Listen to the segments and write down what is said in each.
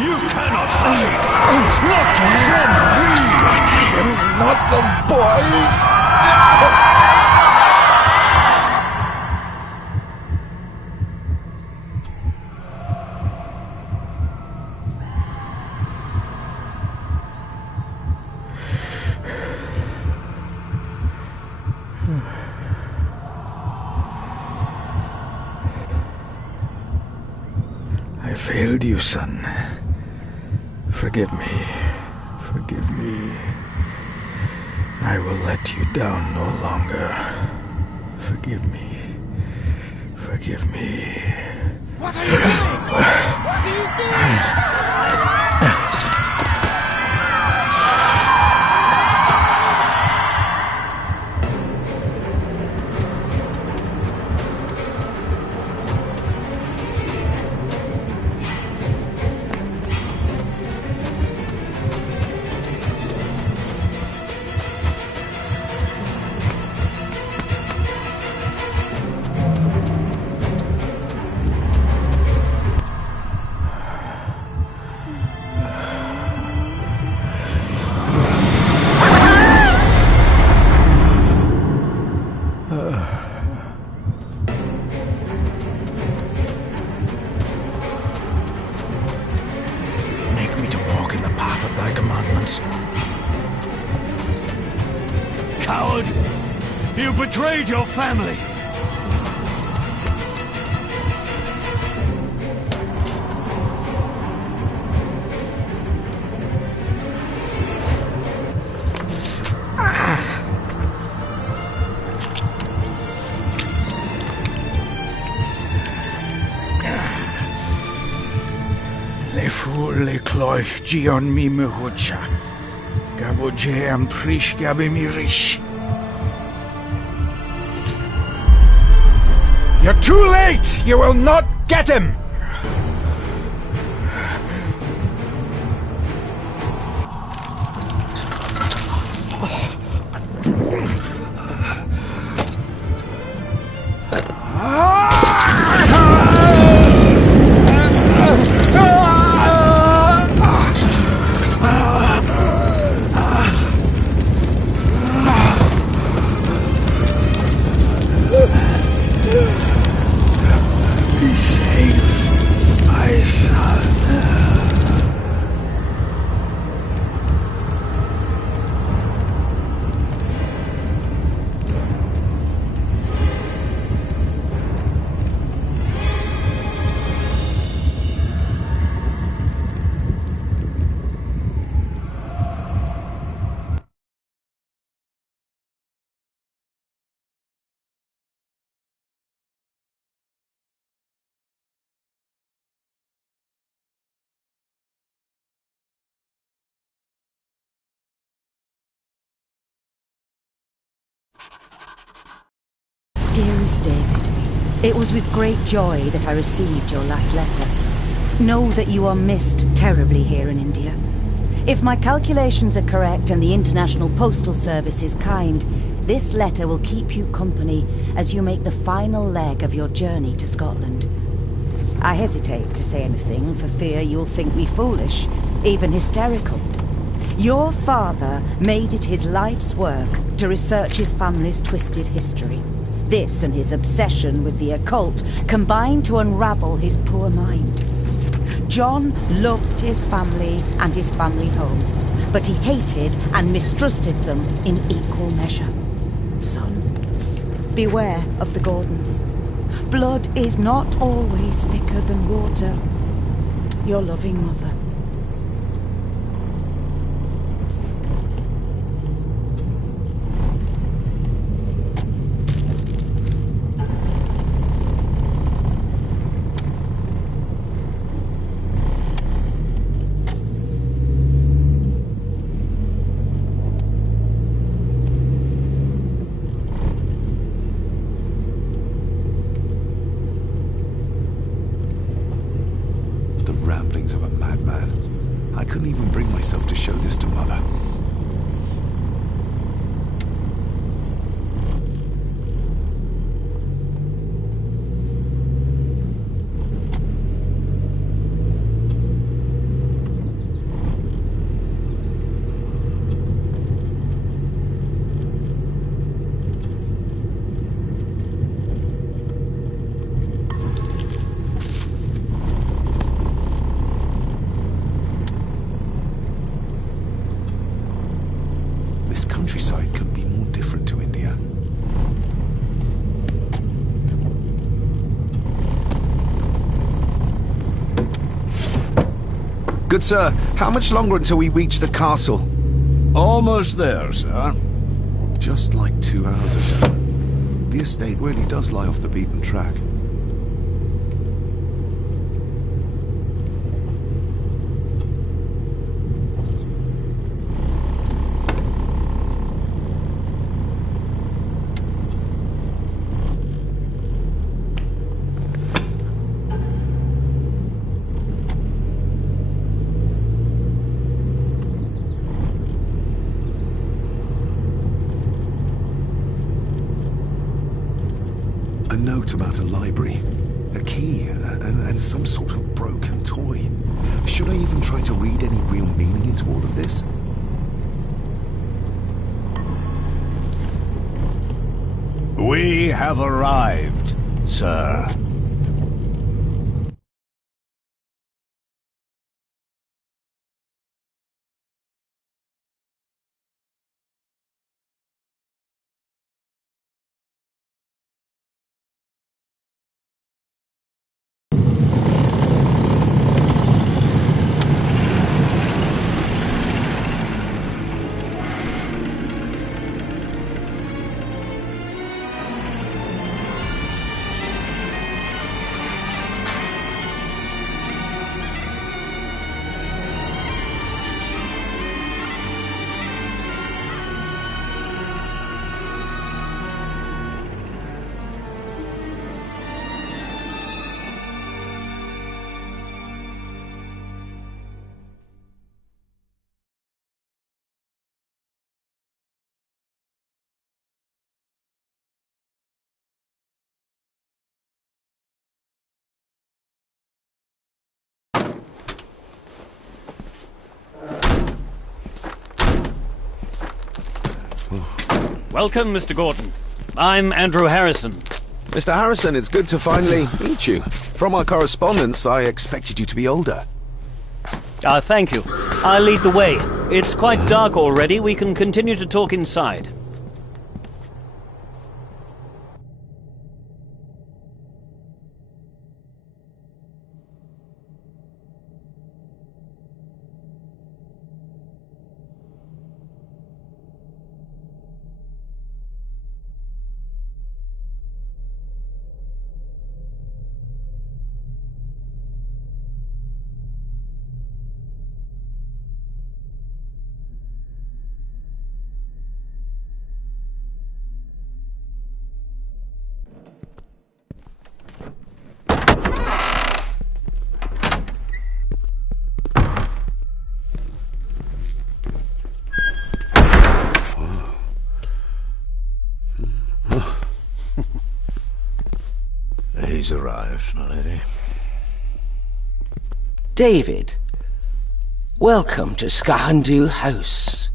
You cannot hide! Not from me! I am not the boy! I failed you, son. Forgive me. Forgive me. I will let you down no longer. Forgive me. Forgive me. What are you doing? What are you doing? Make me to walk in the path of thy commandments. Coward! You betrayed your family! Le fu le cloich gion mi mehucha. Gaboje am prish gabe mi rish. You're too late! You will not get him! Be safe, my son. Dearest David, it was with great joy that I received your last letter. Know that you are missed terribly here in India. If my calculations are correct and the International Postal Service is kind, this letter will keep you company as you make the final leg of your journey to Scotland. I hesitate to say anything for fear you'll think me foolish, even hysterical. Your father made it his life's work to research his family's twisted history. This and his obsession with the occult combined to unravel his poor mind. John loved his family and his family home, but he hated and mistrusted them in equal measure. Son, beware of the Gordons. Blood is not always thicker than water. Your loving mother. man. I couldn't even bring myself to show this to Mother. This countryside couldn't be more different to India. Good sir, how much longer until we reach the castle? Almost there, sir. Just like 2 hours ago. The estate really does lie off the beaten track. A note about a library, a key, and some sort of broken toy. Should I even try to read any real meaning into all of this? We have arrived, sir. Welcome, Mr. Gordon. I'm Andrew Harrison. Mr. Harrison, it's good to finally meet you. From our correspondence, I expected you to be older. Thank you. I'll lead the way. It's quite dark already. We can continue to talk inside. He's arrived, my lady. David, welcome to Skahandu House.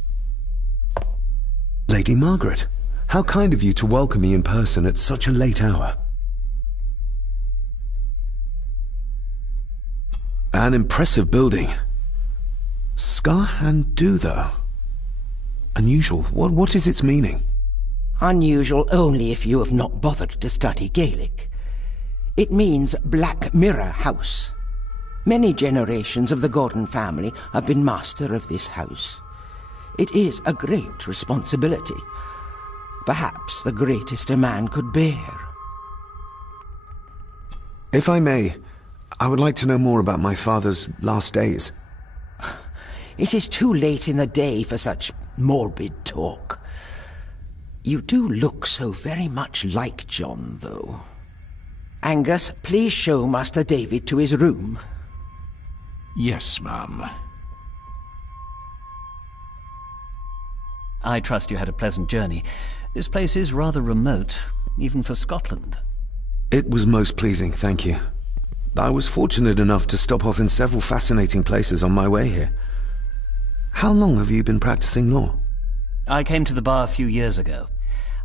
Lady Margaret, how kind of you to welcome me in person at such a late hour. An impressive building. Skahandu, though. Unusual. What is its meaning? Unusual only if you have not bothered to study Gaelic. It means Black Mirror House. Many generations of the Gordon family have been master of this house. It is a great responsibility. Perhaps the greatest a man could bear. If I may, I would like to know more about my father's last days. It is too late in the day for such morbid talk. You do look so very much like John, though. Angus, please show Master David to his room. Yes, ma'am. I trust you had a pleasant journey. This place is rather remote, even for Scotland. It was most pleasing, thank you. I was fortunate enough to stop off in several fascinating places on my way here. How long have you been practicing law? I came to the bar a few years ago.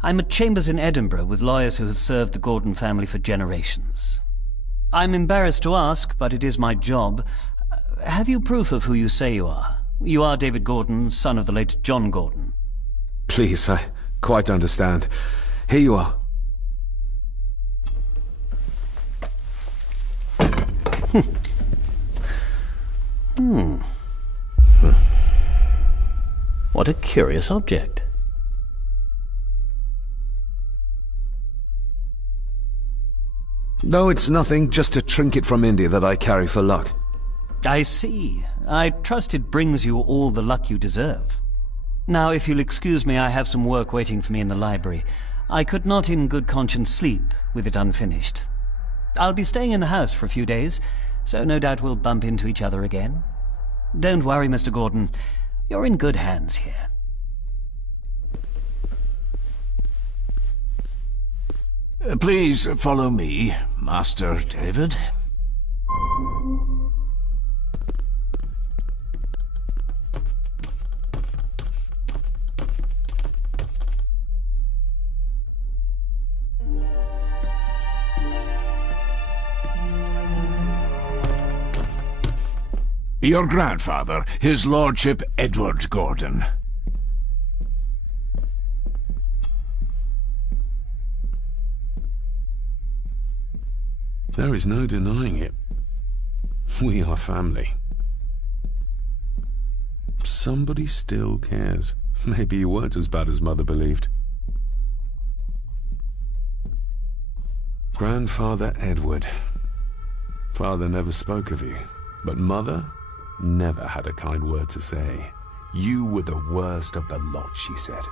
I'm at chambers in Edinburgh with lawyers who have served the Gordon family for generations. I'm embarrassed to ask, but it is my job. Have you proof of who you say you are? You are David Gordon, son of the late John Gordon. Please, I quite understand. Here you are. What a curious object. No, it's nothing, just a trinket from India that I carry for luck. I see. I trust it brings you all the luck you deserve. Now, if you'll excuse me, I have some work waiting for me in the library. I could not in good conscience sleep with it unfinished. I'll be staying in the house for a few days, so no doubt we'll bump into each other again. Don't worry, Mr. Gordon. You're in good hands here. Please follow me, Master David. Your grandfather, his lordship Edward Gordon. There is no denying it. We are family. Somebody still cares. Maybe you weren't as bad as Mother believed. Grandfather Edward. Father never spoke of you, but Mother never had a kind word to say. You were the worst of the lot, she said.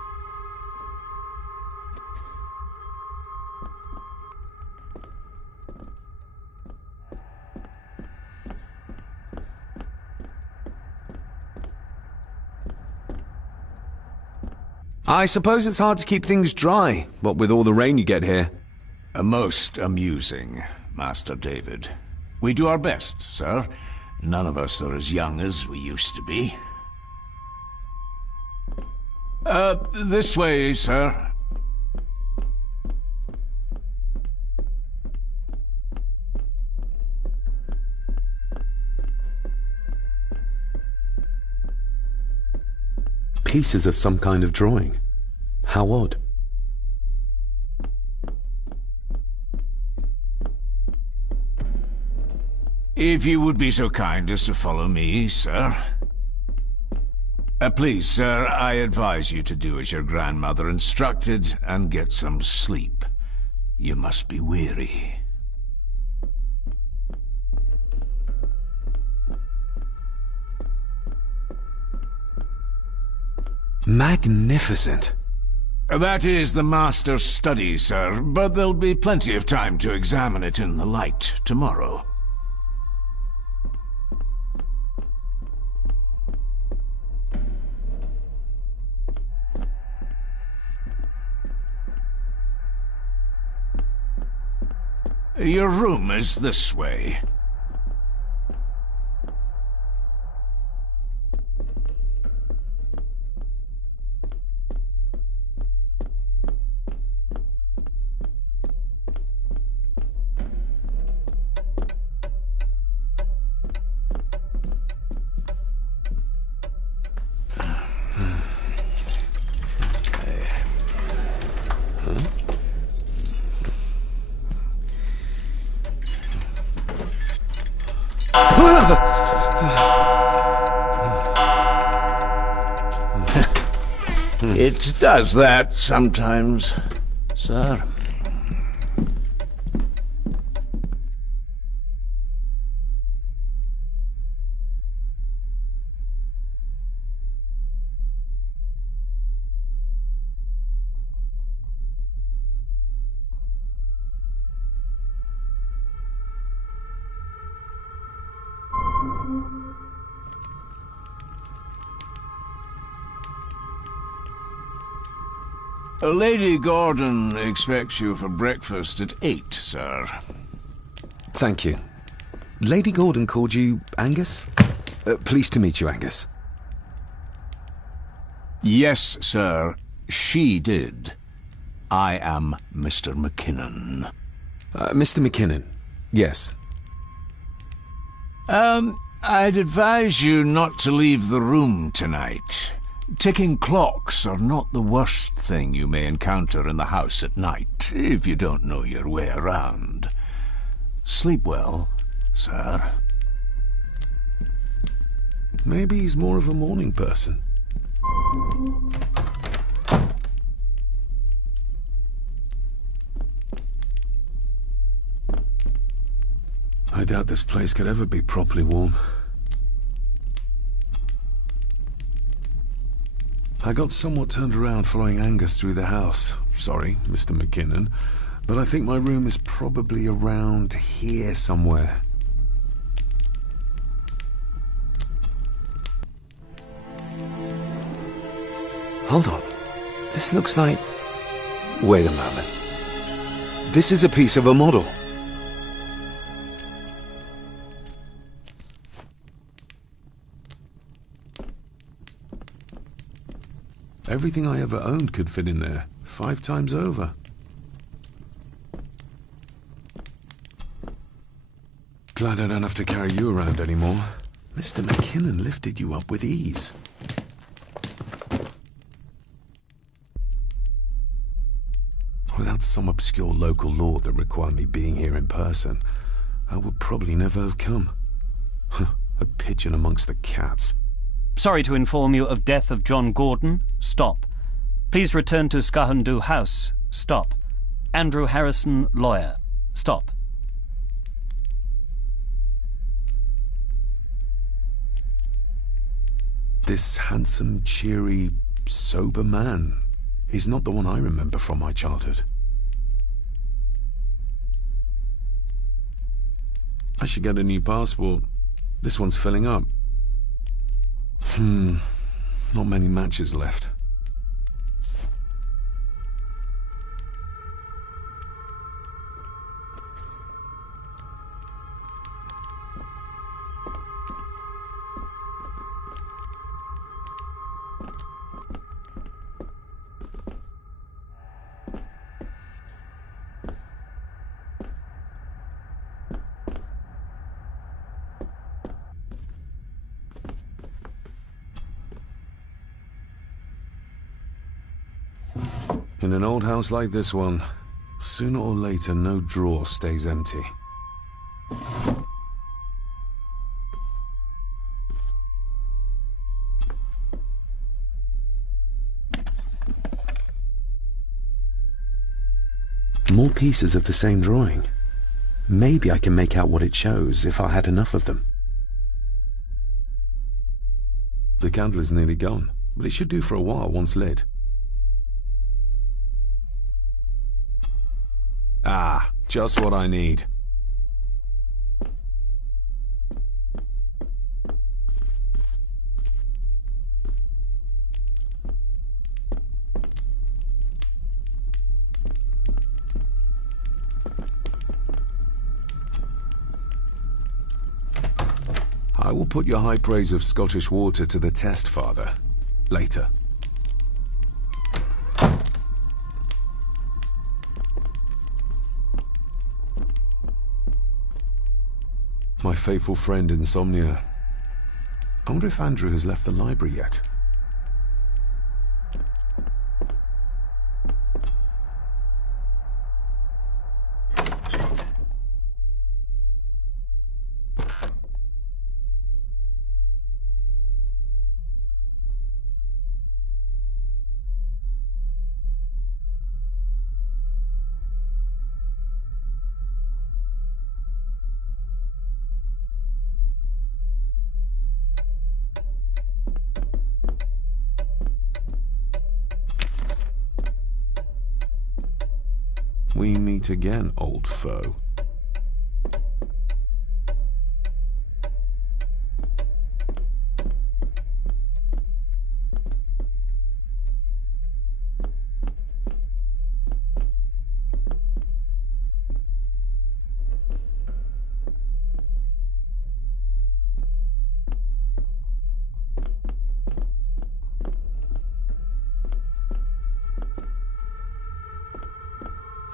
I suppose it's hard to keep things dry, what with all the rain you get here. Most amusing, Master David. We do our best, sir. None of us are as young as we used to be. This way, sir. Pieces of some kind of drawing. How odd. If you would be so kind as to follow me, sir. Please, sir, I advise you to do as your grandmother instructed and get some sleep. You must be weary. Magnificent. That is the master's study, sir, but there'll be plenty of time to examine it in the light tomorrow. Your room is this way. It does that sometimes, sir. Lady Gordon expects you for breakfast at 8, sir. Thank you. Lady Gordon called you Angus? Pleased to meet you, Angus. Yes, sir. She did. I am Mr. McKinnon. Mr. McKinnon. Yes. I'd advise you not to leave the room tonight. Ticking clocks are not the worst thing you may encounter in the house at night, if you don't know your way around. Sleep well, sir. Maybe he's more of a morning person. I doubt this place could ever be properly warm. I got somewhat turned around following Angus through the house. Sorry, Mr. McKinnon, but I think my room is probably around here somewhere. Hold on. This looks like... Wait a moment. This is a piece of a model. Everything I ever owned could fit in there, 5 times over. Glad I don't have to carry you around anymore. Mr. McKinnon lifted you up with ease. Without some obscure local law that required me being here in person, I would probably never have come. A pigeon amongst the cats. Sorry to inform you of death of John Gordon. Stop. Please return to Skahundu House. Stop. Andrew Harrison, lawyer. Stop. This handsome, cheery, sober man. He's not the one I remember from my childhood. I should get a new passport. This one's filling up. Not many matches left. In an old house like this one, sooner or later no drawer stays empty. More pieces of the same drawing. Maybe I can make out what it shows if I had enough of them. The candle is nearly gone, but it should do for a while once lit. Ah, just what I need. I will put your high praise of Scottish water to the test, Father. Later. My faithful friend Insomnia. I wonder if Andrew has left the library yet. We meet again, old foe.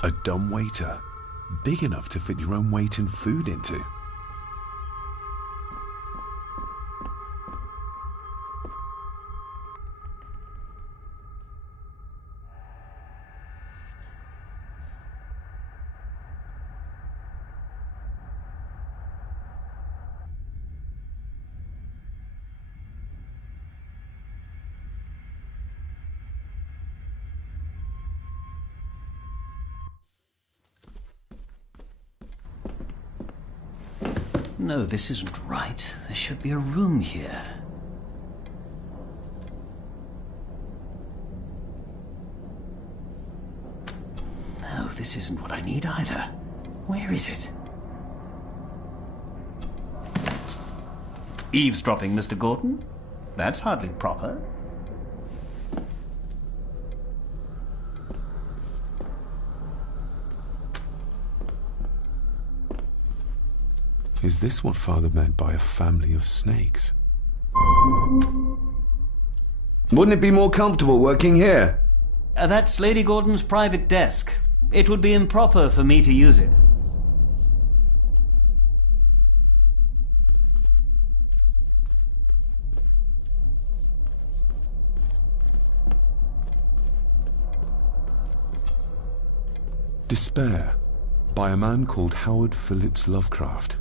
A dumbwaiter, big enough to fit your own weight and food into. No, this isn't right. There should be a room here. No, this isn't what I need either. Where is it? Eavesdropping, Mr. Gordon? That's hardly proper. Is this what Father meant by a family of snakes? Wouldn't it be more comfortable working here? That's Lady Gordon's private desk. It would be improper for me to use it. Despair, by a man called Howard Phillips Lovecraft.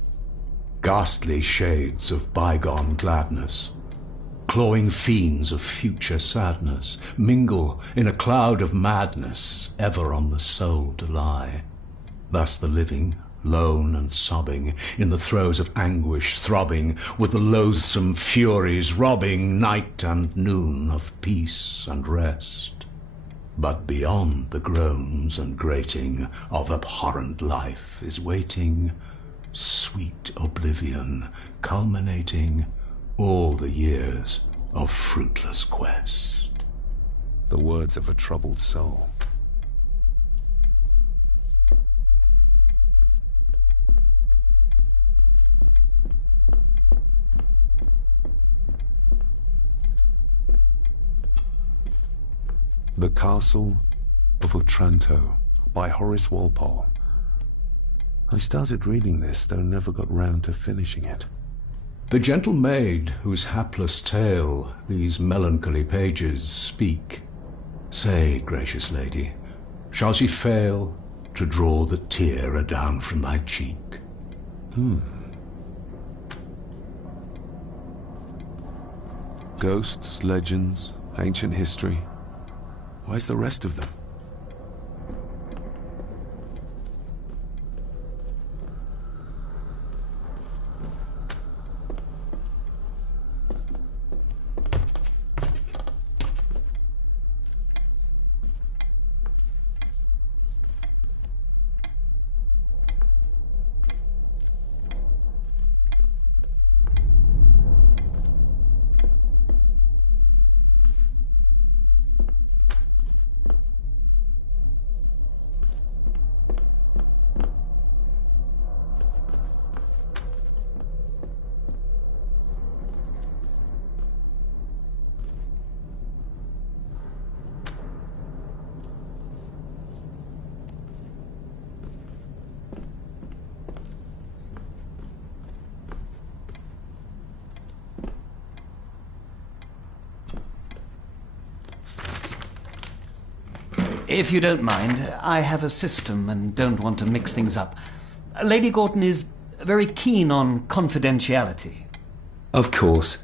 Ghastly shades of bygone gladness, clawing fiends of future sadness, mingle in a cloud of madness, ever on the soul to lie. Thus the living, lone and sobbing, in the throes of anguish throbbing, with the loathsome furies robbing night and noon of peace and rest. But beyond the groans and grating of abhorrent life is waiting sweet oblivion, culminating all the years of fruitless quest. The words of a troubled soul. The Castle of Otranto by Horace Walpole. I started reading this, though never got round to finishing it. The gentle maid whose hapless tale these melancholy pages speak, say, gracious lady, shall she fail to draw the tear adown from thy cheek? Ghosts, legends, ancient history. Where's the rest of them? If you don't mind, I have a system and don't want to mix things up. Lady Gordon is very keen on confidentiality. Of course.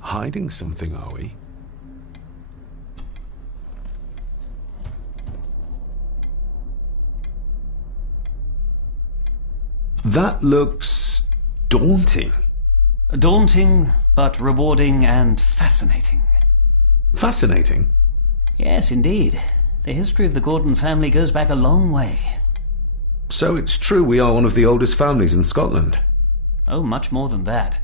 Hiding something, are we? That looks daunting. Daunting, but rewarding and fascinating. Fascinating? Yes, indeed. The history of the Gordon family goes back a long way. So it's true we are one of the oldest families in Scotland? Oh, much more than that.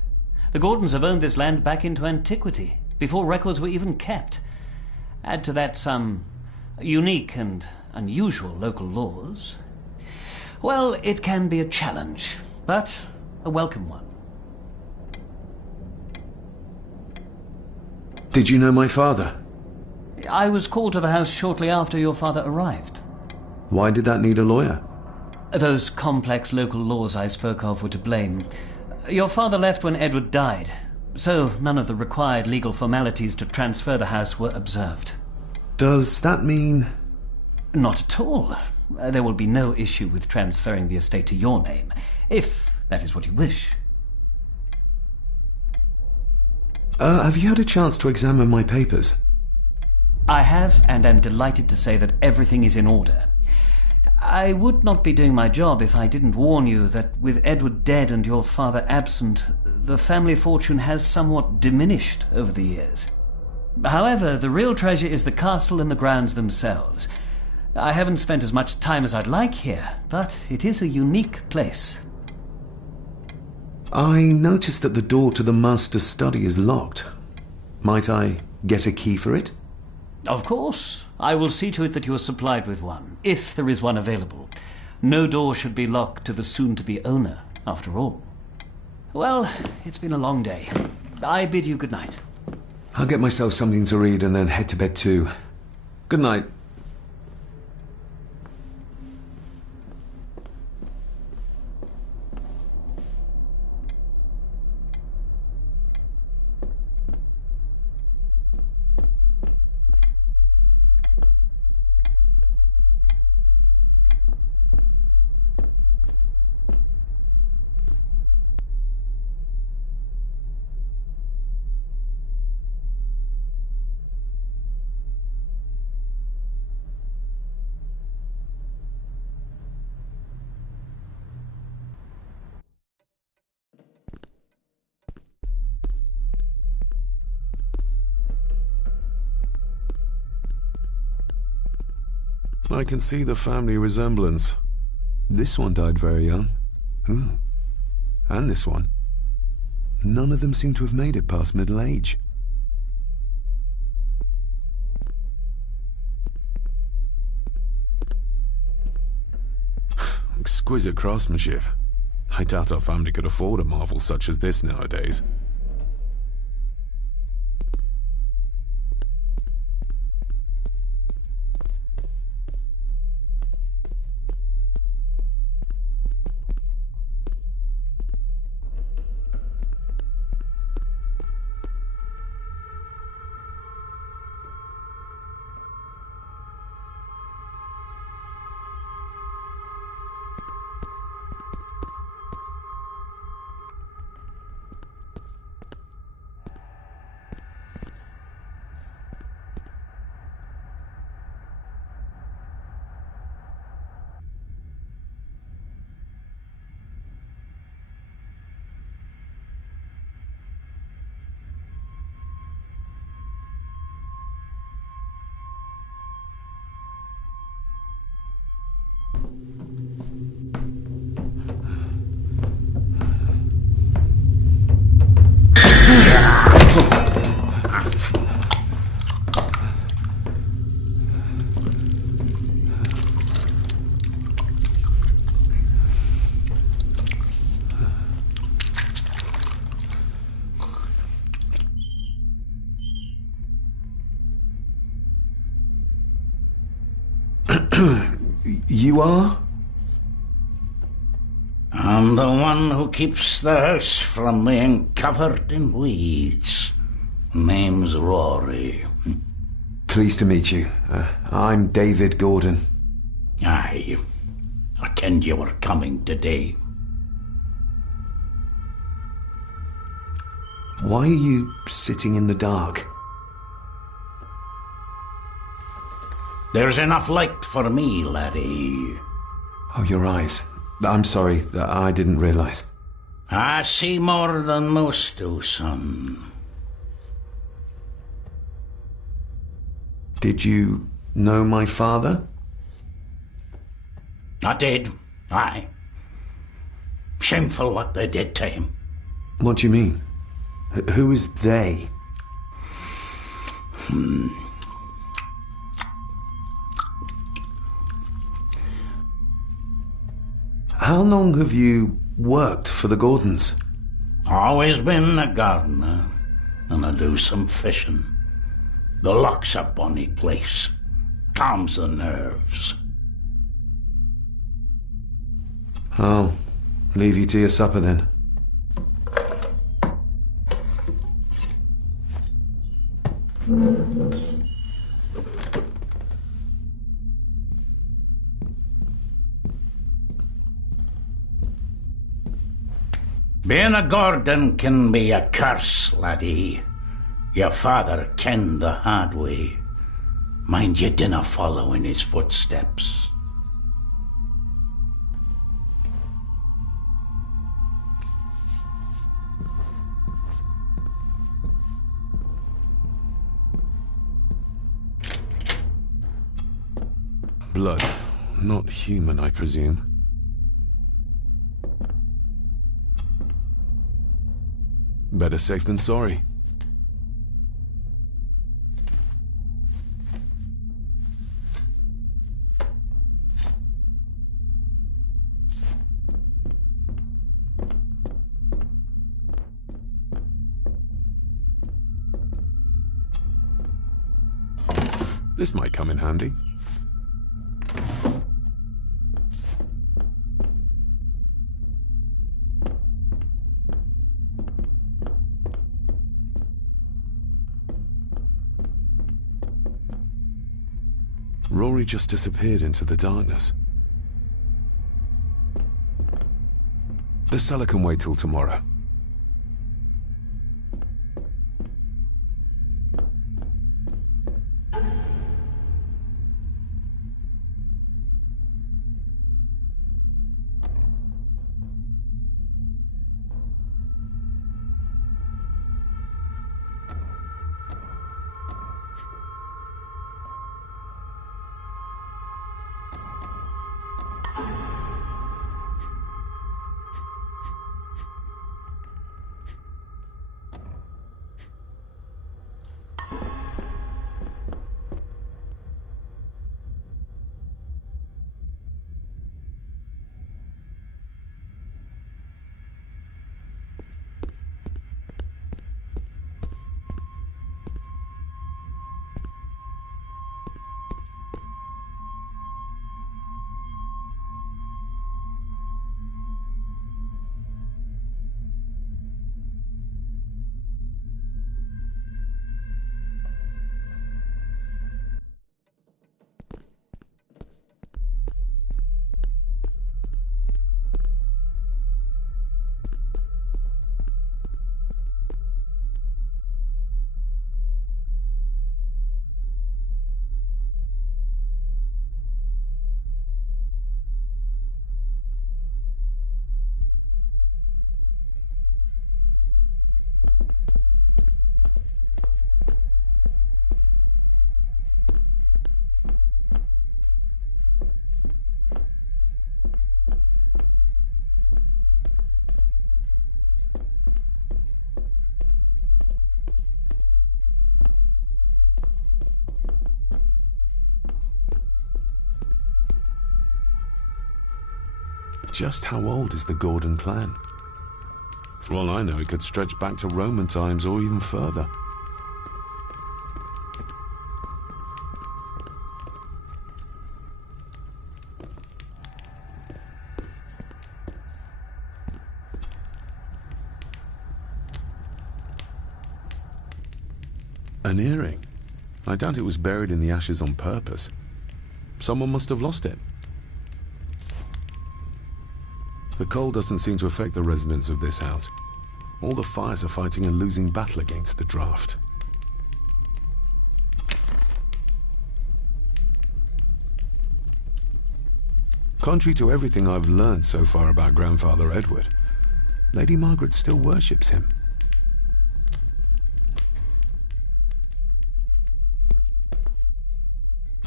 The Gordons have owned this land back into antiquity, before records were even kept. Add to that some unique and unusual local laws. Well, it can be a challenge, but a welcome one. Did you know my father? I was called to the house shortly after your father arrived. Why did that need a lawyer? Those complex local laws I spoke of were to blame. Your father left when Edward died, so none of the required legal formalities to transfer the house were observed. Does that mean... Not at all. There will be no issue with transferring the estate to your name, if that is what you wish. Have you had a chance to examine my papers? I have, and am delighted to say that everything is in order. I would not be doing my job if I didn't warn you that with Edward dead and your father absent, the family fortune has somewhat diminished over the years. However, the real treasure is the castle and the grounds themselves. I haven't spent as much time as I'd like here, but it is a unique place. I noticed that the door to the master's study is locked. Might I get a key for it? Of course. I will see to it that you are supplied with one, if there is one available. No door should be locked to the soon-to-be owner, after all. Well, it's been a long day. I bid you good night. I'll get myself something to read and then head to bed too. Good night. I can see the family resemblance. This one died very young. And this one. None of them seem to have made it past middle age. Exquisite craftsmanship. I doubt our family could afford a marvel such as this nowadays. You are? I'm the one who keeps the house from being covered in weeds. Name's Rory. Pleased to meet you. I'm David Gordon. Aye. I kenned you were coming today. Why are you sitting in the dark? There's enough light for me, laddie. Oh, your eyes. I'm sorry, I didn't realise. I see more than most do, son. Did you know my father? I did, aye. Shameful what they did to him. What do you mean? Who is they? How long have you worked for the Gordons? Always been a gardener, and I do some fishing. The loch's a bonny place. Calms the nerves. I'll leave you to your supper then. Being a Gordon can be a curse, laddie. Your father kenned the hard way. Mind you dinna follow in his footsteps. Blood. Not human, I presume. Better safe than sorry. This might come in handy. Rory just disappeared into the darkness. The cellar can wait till tomorrow. Just how old is the Gordon clan? For all I know, it could stretch back to Roman times or even further. An earring? I doubt it was buried in the ashes on purpose. Someone must have lost it. The cold doesn't seem to affect the residents of this house. All the fires are fighting a losing battle against the draft. Contrary to everything I've learned so far about Grandfather Edward, Lady Margaret still worships him.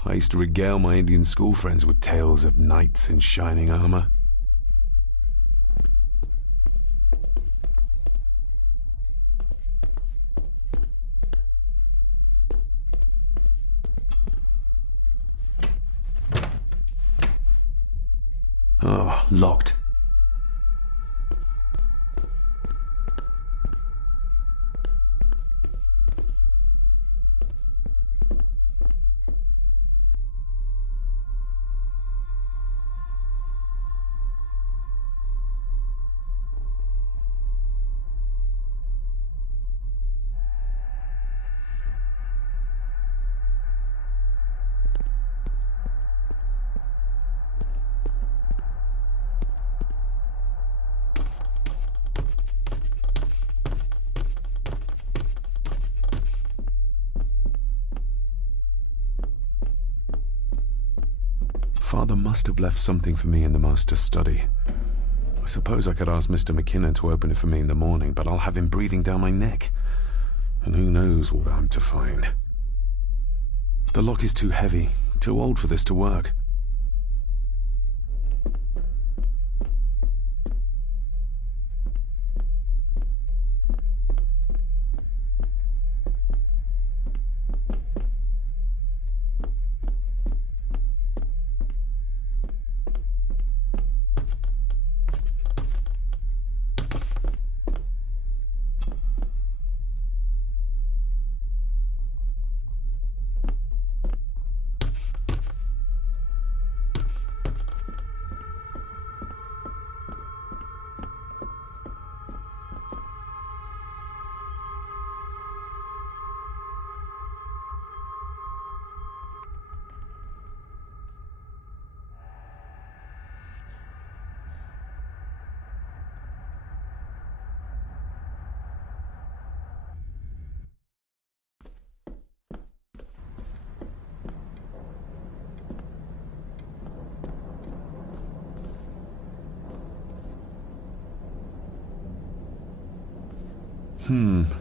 I used to regale my Indian school friends with tales of knights in shining armor. Oh, locked. Father must have left something for me in the master's study. I suppose I could ask Mr. McKinnon to open it for me in the morning, but I'll have him breathing down my neck. And who knows what I'm to find. The lock is too heavy, too old for this to work.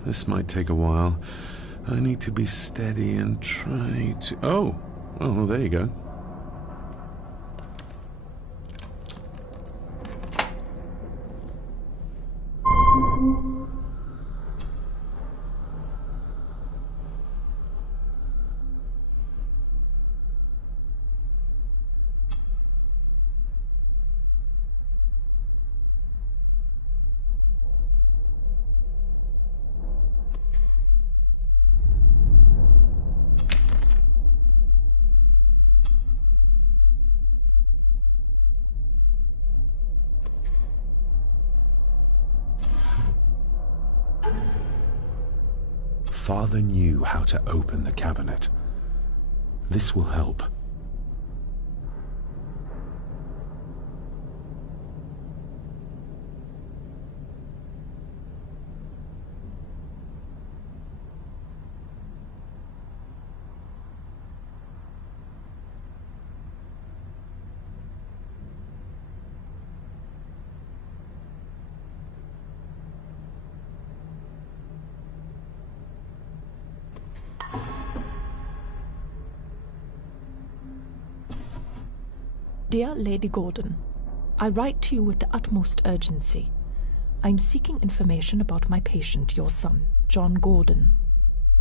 This might take a while. I need to be steady and try to... Oh, there you go. Father knew how to open the cabinet. This will help. Dear Lady Gordon, I write to you with the utmost urgency. I am seeking information about my patient, your son, John Gordon.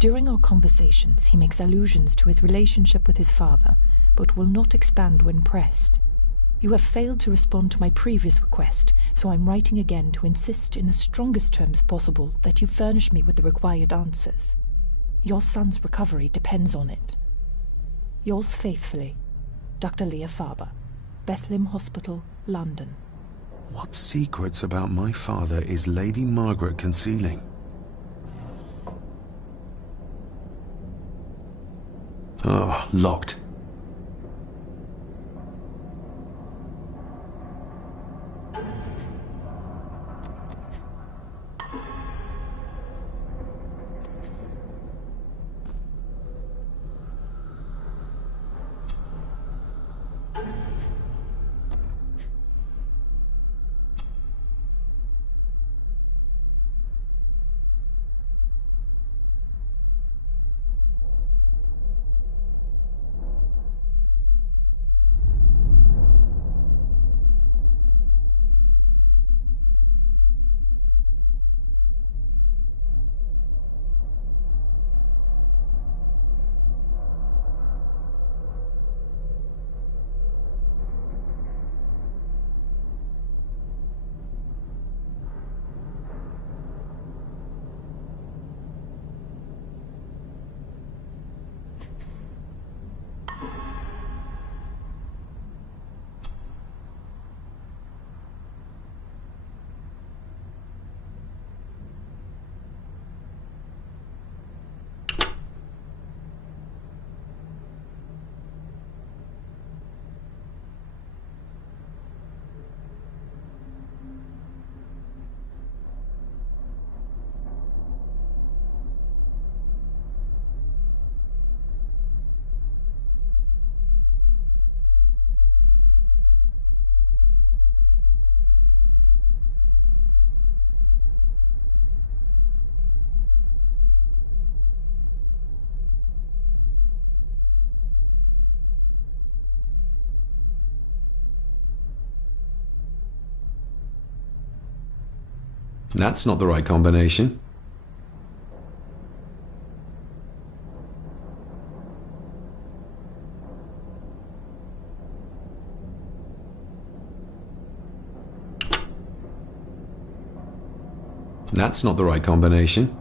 During our conversations, he makes allusions to his relationship with his father, but will not expand when pressed. You have failed to respond to my previous request, so I'm writing again to insist in the strongest terms possible that you furnish me with the required answers. Your son's recovery depends on it. Yours faithfully, Dr. Leah Farber, Bethlehem Hospital, London. What secrets about my father is Lady Margaret concealing? Oh, locked. That's not the right combination. That's not the right combination.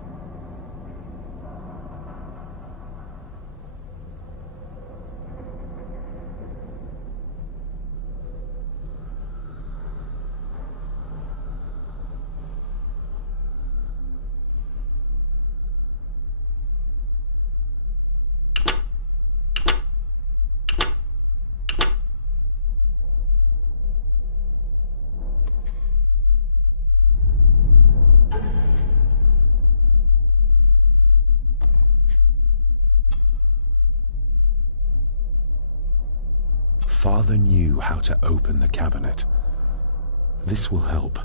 Father knew how to open the cabinet. This will help.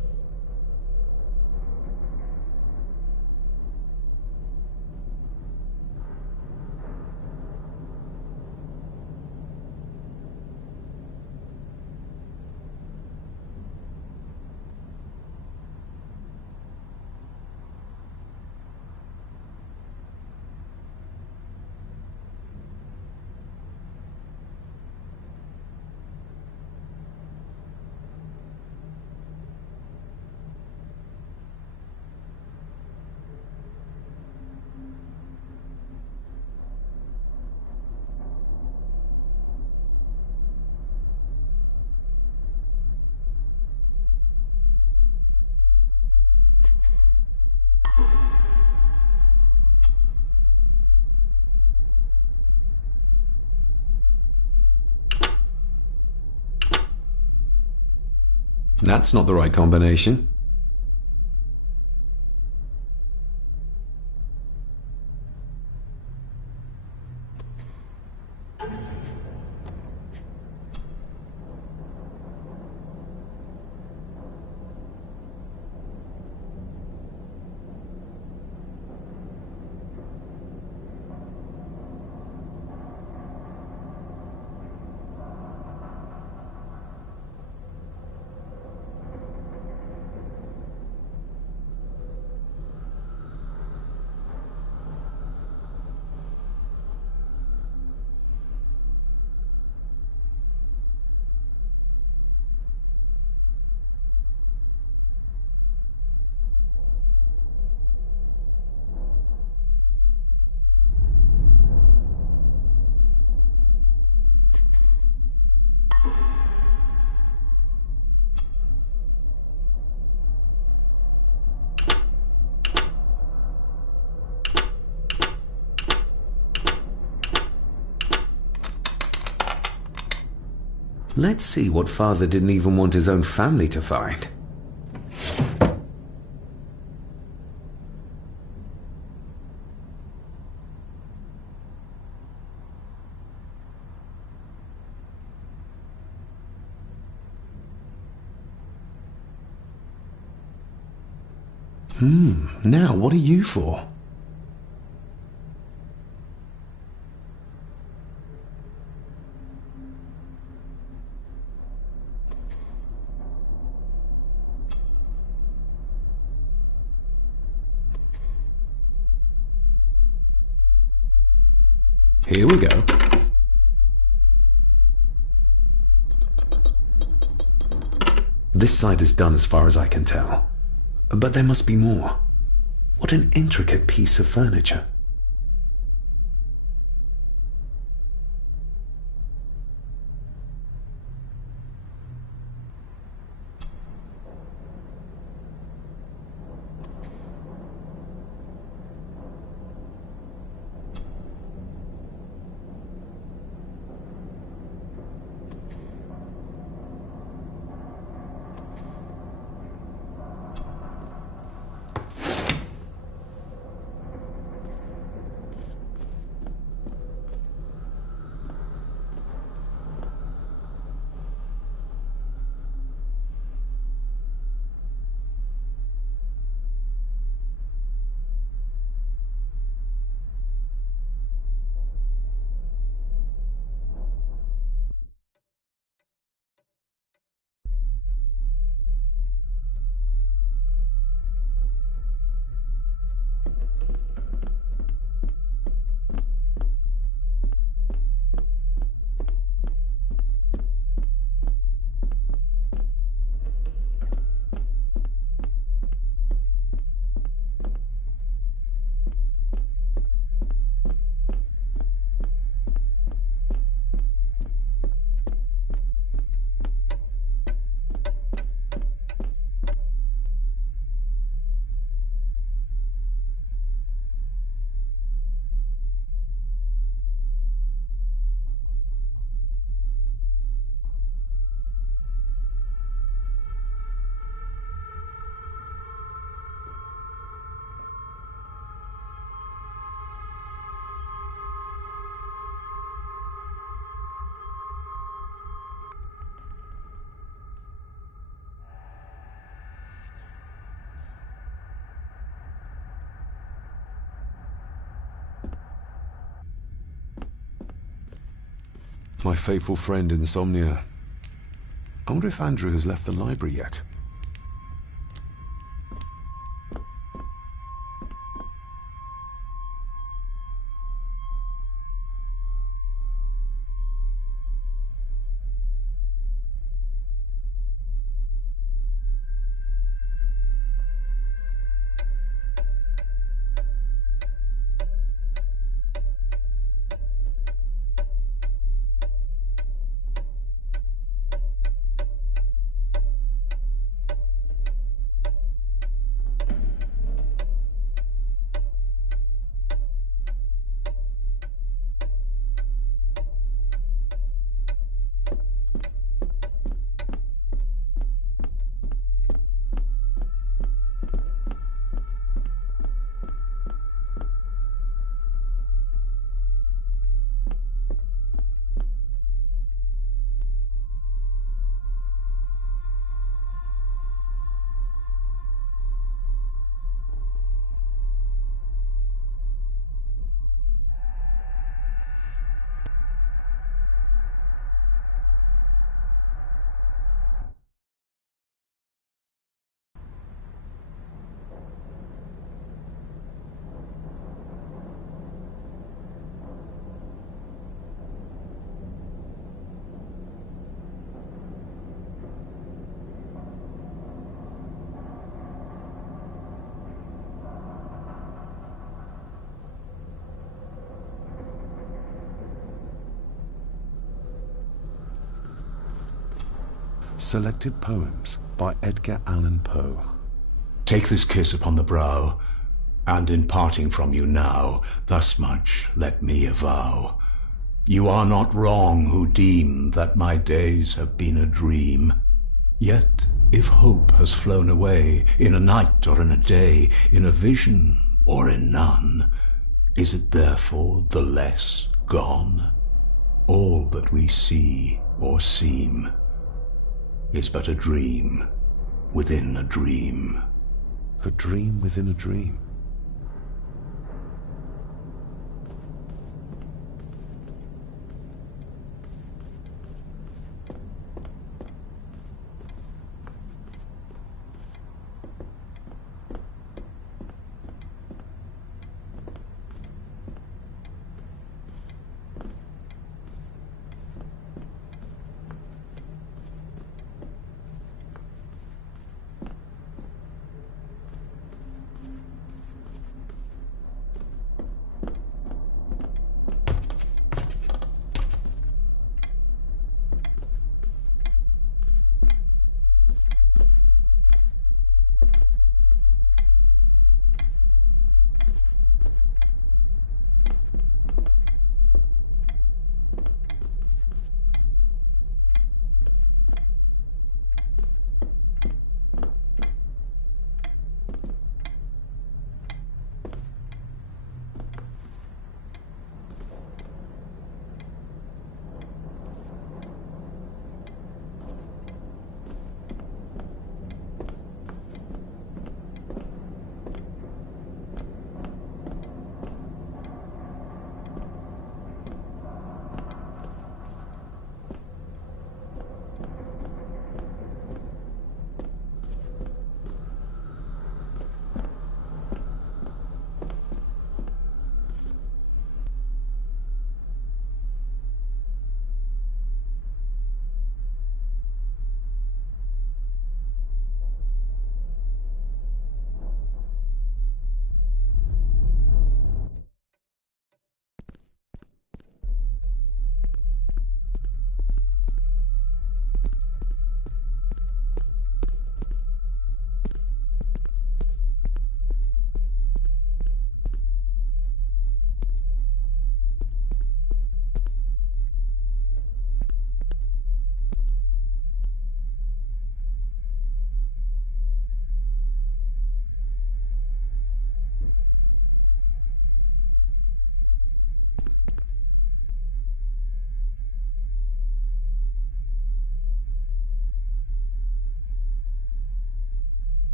That's not the right combination. Let's see what Father didn't even want his own family to find. Now what are you for? Here we go. This side is done as far as I can tell. But there must be more. What an intricate piece of furniture. My faithful friend Insomnia. I wonder if Andrew has left the library yet. Selected Poems by Edgar Allan Poe. Take this kiss upon the brow, and in parting from you now, thus much let me avow. You are not wrong who deem that my days have been a dream. Yet, if hope has flown away, in a night or in a day, in a vision or in none, is it therefore the less gone? All that we see or seem is but a dream within a dream. A dream within a dream.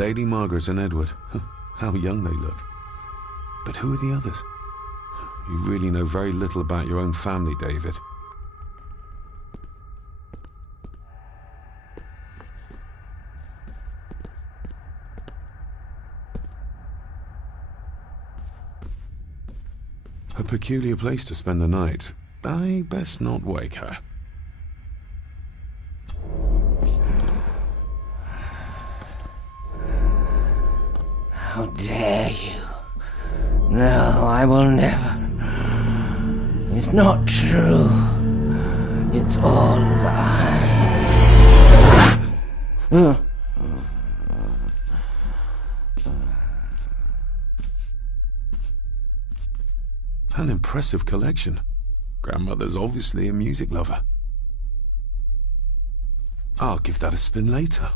Lady Margaret and Edward. How young they look. But who are the others? You really know very little about your own family, David. A peculiar place to spend the night. I best not wake her. How dare you? No, I will never. It's not true. It's all lie. An impressive collection. Grandmother's obviously a music lover. I'll give that a spin later.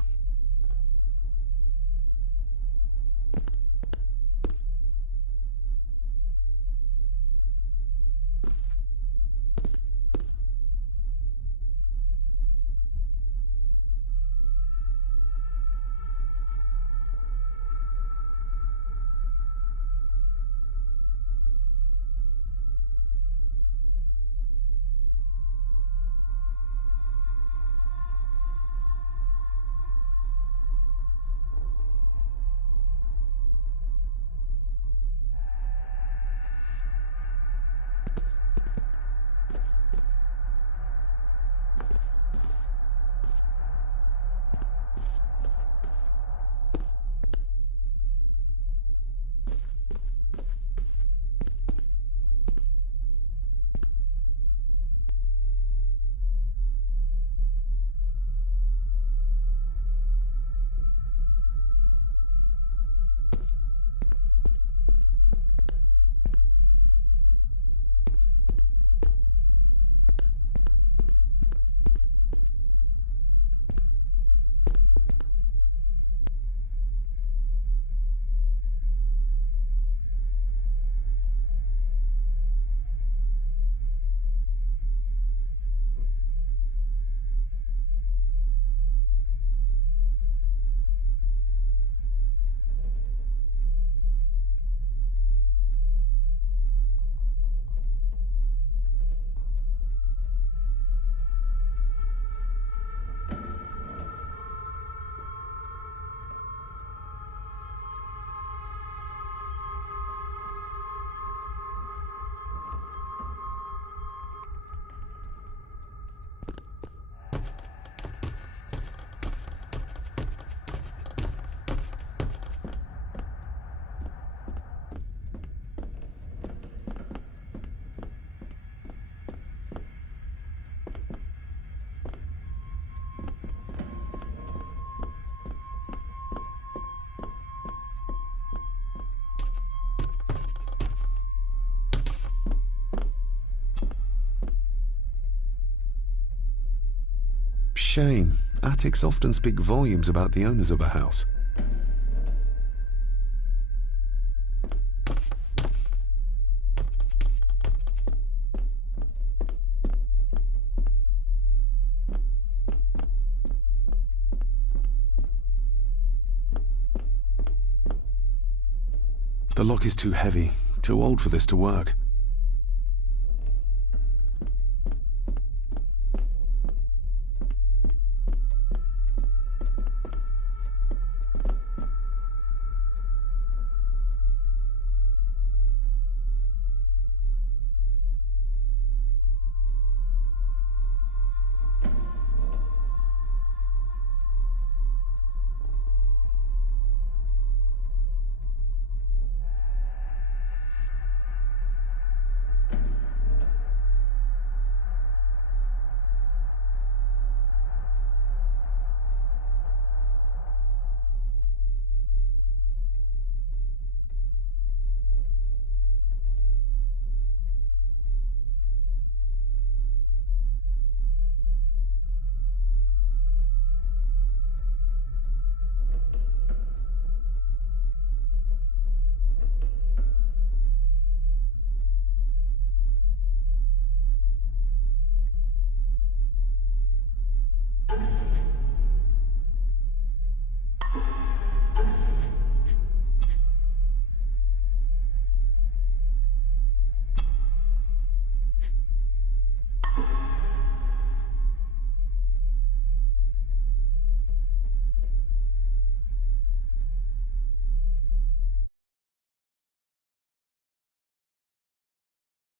Shame. Attics often speak volumes about the owners of a house. The lock is too heavy, too old for this to work.